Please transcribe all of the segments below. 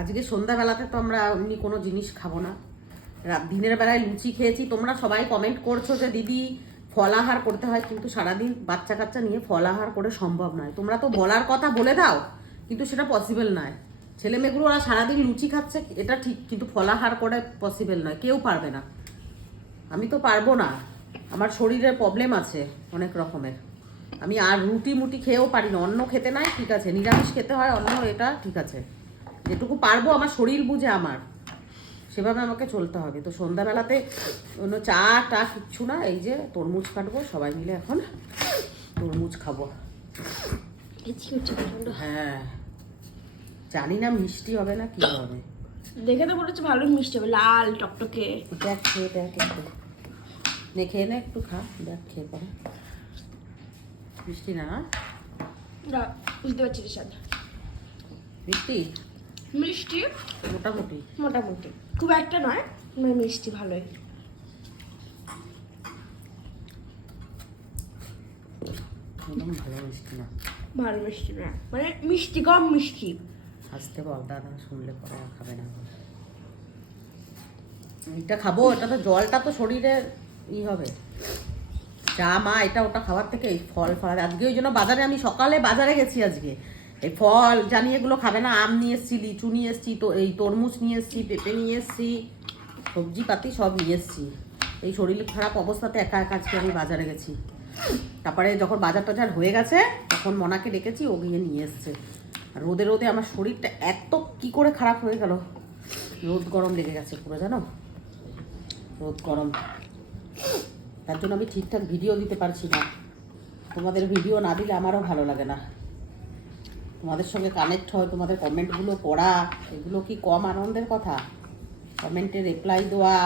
আজকে সন্ধ্যাবেলাতে তো আমরা এমনি কোনো জিনিস খাবো না। দিনের বেলায় লুচি খেয়েছি। তোমরা সবাই কমেন্ট করছো যে দিদি ফলাহার করতে হয়, কিন্তু সারাদিন বাচ্চা কাচ্চা নিয়ে ফলাহার করে সম্ভব নয়। তোমরা তো বলার কথা বলে দাও, কিন্তু সেটা পসিবল নয়। ছেলে মেয়েগুলো ওরা সারাদিন লুচি খাচ্ছে, এটা ঠিক, কিন্তু ফলাহার করে পসিবল নয়, কেউ পারবে না। আমি তো পারবো না, আমার শরীরের প্রবলেম আছে অনেক রকমের। আমি আর রুটি মুটি খেয়েও পারি না। অন্ন খেতে নাই, ঠিক আছে, নিরামিষ খেতে হয়, অন্ন এটা ঠিক আছে, যেটুকু পারবো আমার শরীর বুঝে আমার সেভাবে আমাকে চলতে হবে। তো সন্ধ্যাবেলাতে কোনো চা টা কিচ্ছু না, এই যে তরমুজ কাটবো সবাই মিলে, এখন তরমুজ খাবো। হ্যাঁ, জানি না মিষ্টি হবে না কি হবে। দেখে তো মনে হচ্ছে ভালো মিষ্টি হবে, লাল টকটকে। দেখ খেয়ে দেখ, একটু নে, খেয়ে নে, একটু খা, দেখ খেয়ে পরে। মিষ্টি না? বুঝতে পারছি রিশাদ, মিষ্টি মিষ্টি মোটামুটি মোটামুটি, খুব একটা নয়, মানে মিষ্টি ভালোই। একদম ভালো মিষ্টি না। ভালো মিষ্টি না, মানে মিষ্টি কম মিষ্টি। আসতে বল, দাদা শুনলে পরে আর খাবে না। এটা খাবো, এটা তো জলটা তো শরীরে হবে। চা মা এটা ওটা খাওয়ার থেকে এই ফল ফল, আজকে ওই জন্য বাজারে, আমি সকালে বাজারে গেছি আজকে, এই ফল জানি এগুলো খাবে না। আম নিয়ে এসছি, লিচু নিয়ে এসছি, তো এই তরমুজ নিয়ে এসছি, পেঁপে নিয়ে এসছি, সবজি পাতি সব নিয়ে এসছি। এই শরীর খারাপ অবস্থাতে একা একা আজকে আমি বাজারে গেছি। তারপরে যখন বাজার টাজার হয়ে গেছে তখন মনাকে ডেকেছি, ও গিয়ে নিয়ে এসছে। আর রোদে রোদে আমার শরীরটা এত কি করে খারাপ হয়ে গেল, রোদ গরম লেগে গেছে পুরো, জানো, রোদ গরম। তার জন্য আমি ঠিকঠাক ভিডিও দিতে পারছি না। তোমাদের ভিডিও না দিলে আমারও ভালো লাগে না। তোমাদের সঙ্গে কানেক্ট হয়, তোমাদের কমেন্টগুলো পড়া, এগুলো কি কম আনন্দের কথা? কমেন্টে রিপ্লাই দেওয়া,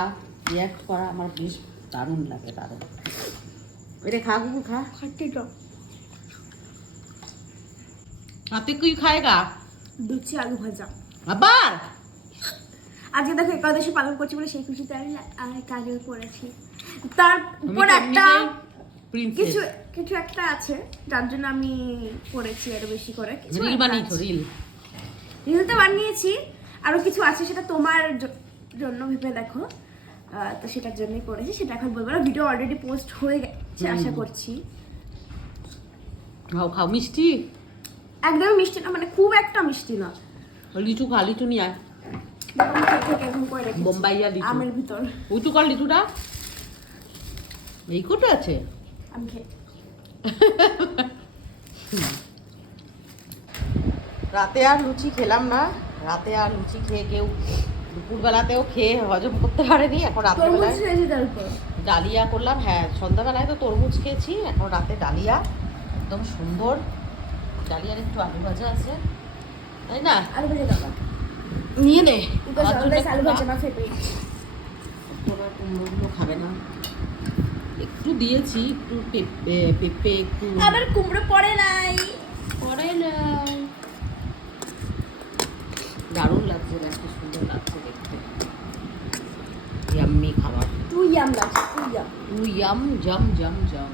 রিয়াক্ট করা আমার বেশ দারুণ লাগে, দারুণ। এটা খা গুগু, খা। খাচ্ছি তো তুই কি খায়গা? লুচি আলু ভাজা। আবার আজকে দেখো একাদশী পালন করছি বলে সেই খুশিতে আমি কাজে পড়েছি। তারপর একটা কিছু কিছু একটা আছে যার জন্য আমি পড়েছি আরো বেশি করে। রিল বানিয়েছো? রিল তো বানিয়েছি, আরো কিছু আছে, সেটা তোমার জন্য ভেবে দেখো। তো সেটার জন্যই পড়েছি, সেটা এখন বলবো না। ভিডিও অলরেডি পোস্ট হয়ে গেছে আশা করছি। খাও খাও, মিষ্টি একদমই মিষ্টি না, মানে খুব একটা মিষ্টি না। লিচু খা, লিচু নিয়ে আয়। বোম্বাইয়া লিচু, আমের ভিতর উঁচু কর লিচুটা। এই কোটা আছে, আমি খেয়ে রাতে আর লুচি খেলাম না। রাতে আর লুচি খেয়ে কেউ দুপুরবেলাতেও খেয়ে হজম করতে পারেনি। এখন রাত্রেবেলায় ডালিয়া করলাম। হ্যাঁ, সন্ধ্যাবেলায় তো তরমুজ খেয়েছি, এখন রাতে ডালিয়া, একদম সুন্দর। ডালিয়ার একটু আলু ভাজা আছে, তাই না? আলু ভেজে দাও, নিয়ে নে। আলু ভাজা না ফেভারিট। কুমড়োগুলো খাবে না, একটু দিয়েছি, একটু পেঁপে একটু। আবার কুমড়ো পড়ে নাই, পরে নাই। দারুণ লাগছে, দেখতে সুন্দর লাগছে দেখতে। ইয়াম্মি খাবার, তুই ইয়াম লাগছে, তুই ইয়াম। ইয়াম জাম জাম জাম।